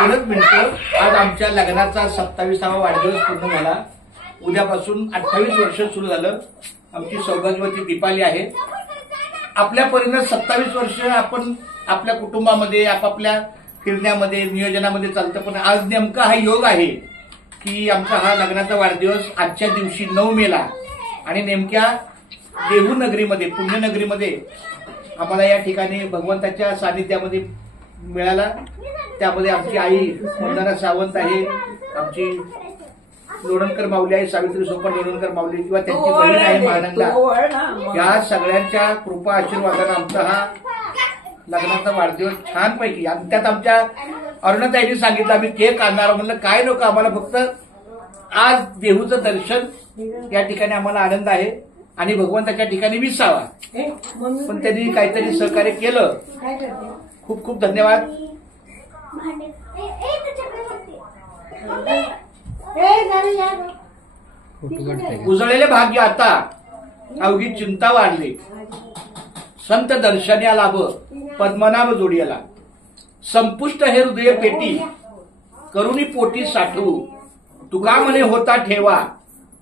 एवढंच मिळतं. आज आमच्या लग्नाचा 27वा वाढदिवस पूर्ण झाला. उद्यापासून 28 वर्ष सुरू झालं. आमची सौभाग्यवती दीपाली आहे. आपल्या परीनं 27 वर्ष आपण आपल्या कुटुंबामध्ये आपापल्या फिरण्यामध्ये नियोजनामध्ये चालतं. पण आज नेमका हा योग आहे की आमचा हा लग्नाचा वाढदिवस आजच्या दिवशी 9 मेला आणि नेमक्या देहू नगरीमध्ये पुण्यनगरीमध्ये आम्हाला या ठिकाणी भगवंताच्या सानिध्यामध्ये मिळाला. त्यामध्ये आमची आई वंदना सावंत आहे, आमची लोणंदकर माऊली आहे, सावित्री सोपट लोणंदकर माऊली किंवा त्यांची बहीण आहे महानंदा. या सगळ्यांच्या कृपा आशीर्वादाने आमचा हा लग्नाचा वाढदिवस छानपैकी. आणि त्यात आमच्या अरुणाताईंनी सांगितलं आम्ही केक आणणार. म्हणलं काय नको, आम्हाला फक्त आज देहूचं दर्शन या ठिकाणी आम्हाला आनंद आहे आणि भगवंताच्या ठिकाणी विसावा. पण त्यांनी काहीतरी सहकार्य केलं. खूप खूप धन्यवाद. उजळलेले भाग्य आता अवघी चिंता वाढली. संत दर्शन्या लाभ पद्मनाभ जोडियाला. संपुष्ट हे हृदय पेटी करुणी पोटी साठवू. तुका म्हणे होता ठेवा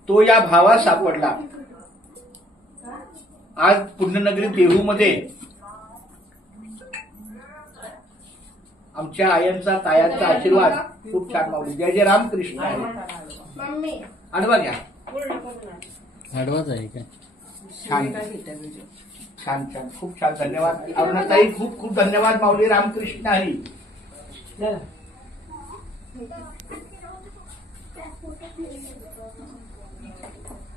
तो या भावा सापडला. आज पुण्यनगरी देहूमध्ये आमच्या आयांचा तायांचा आशीर्वाद खूप छान माऊली. जय जय रामकृष्ण आहे. आडवा घ्या. आडवाच आहे का? छान छान छान. खूप छान. धन्यवाद अरुणाताई. खूप खूप धन्यवाद माऊली. रामकृष्ण हरी.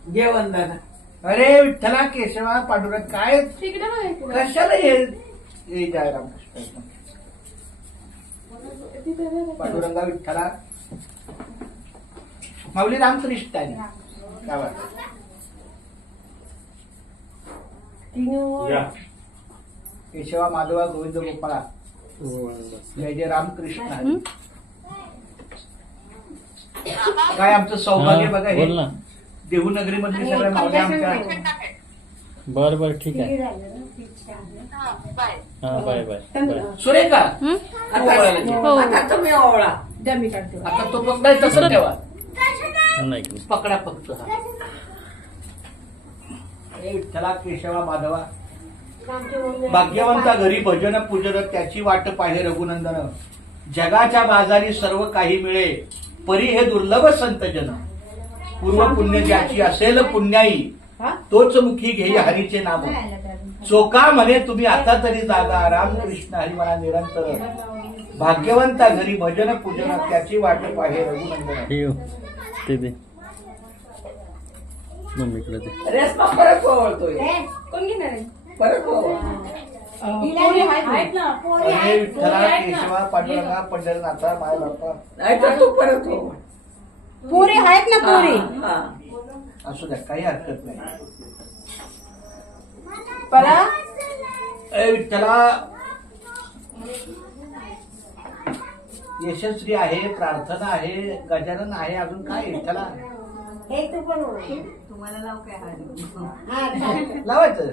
जय वंदना. अरे विठ्ठला केशवा पांडुरंग काय कशाला हे जय रामकृष्ण पांडुरंगा विठ्ठला माऊली. रामकृष्ण हरी. काय वाटत केशवा माधवा गोविंद गोपाळा. जय जय रामकृष्ण हरी. काय आमचं सौभाग्य बघा हे. देहू नगरी मधले सगळ्या मावल्या आमच्या. बर बर ठीक आहे. हा बाय बाय. सुरेखा आता तुम्ही ओवळा. आता तो पकडा तसं ठेवा. नाही पकडा फक्त. विठ्ठला केशवा माधवा. भाग्यवंता घरी भजन पूजन त्याची वाट पाहे रघुनंदन. जगाच्या बाजारी सर्व काही मिळे परी हे दुर्लभ संतजन. पूर्व पुण्य ज्याची असेल पुण्याई तोच मुखी घेई हरीचे नाम. चोका म्हणे तुम्ही आता तरी जागा रामकृष्ण हरी म्हणा निरंतर. भाग्यवंता घरी भजन पूजन त्याची वाट पाहे रघुनंदन. ते दे मम्मीकडे दे. रेसमा परत ओवळतोय. कोण घेणार आहे? परत ओवळ. अरे विठ्ठला केशवा पांडुरंगा पंढरनाथा माय बाप्पा. नाही तर तू परत ओवळ. पोरी आहेत ना पोरी. असू द्या काही हरकत नाही. अरे विठ्ठला यशस्वी आहे, प्रार्थना आहे, गजानन आहे, अजून काय विठ्ठला. हे तू पण तुम्हाला नाव काय लावायचं.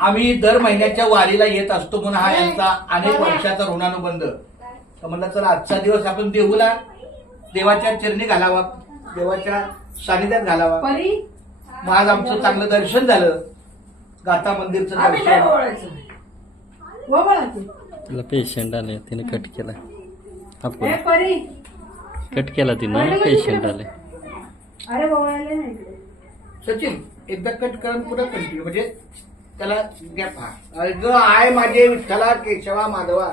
आम्ही दर महिन्याच्या वारीला येत असतो म्हणून हा यांचा अनेक वर्षाचा ऋणानुबंध. तर म्हणलं चला आजचा दिवस आपण देहूला देवाच्या चरणी घालावा, देवाच्या सानिध्यात घालावा. मग आज आमचं चांगलं दर्शन झालं. गाथा मंदिरचं दर्शन. तिला पेशंट आले तिने कट केला. आपण कट केला तिनं पेशंट आले. सचिन एकदा कट करून पुन्हा कंटिन्यू म्हणजे त्याला गॅप. हा जो आहे माझे विठ्ठला केशवा माधवा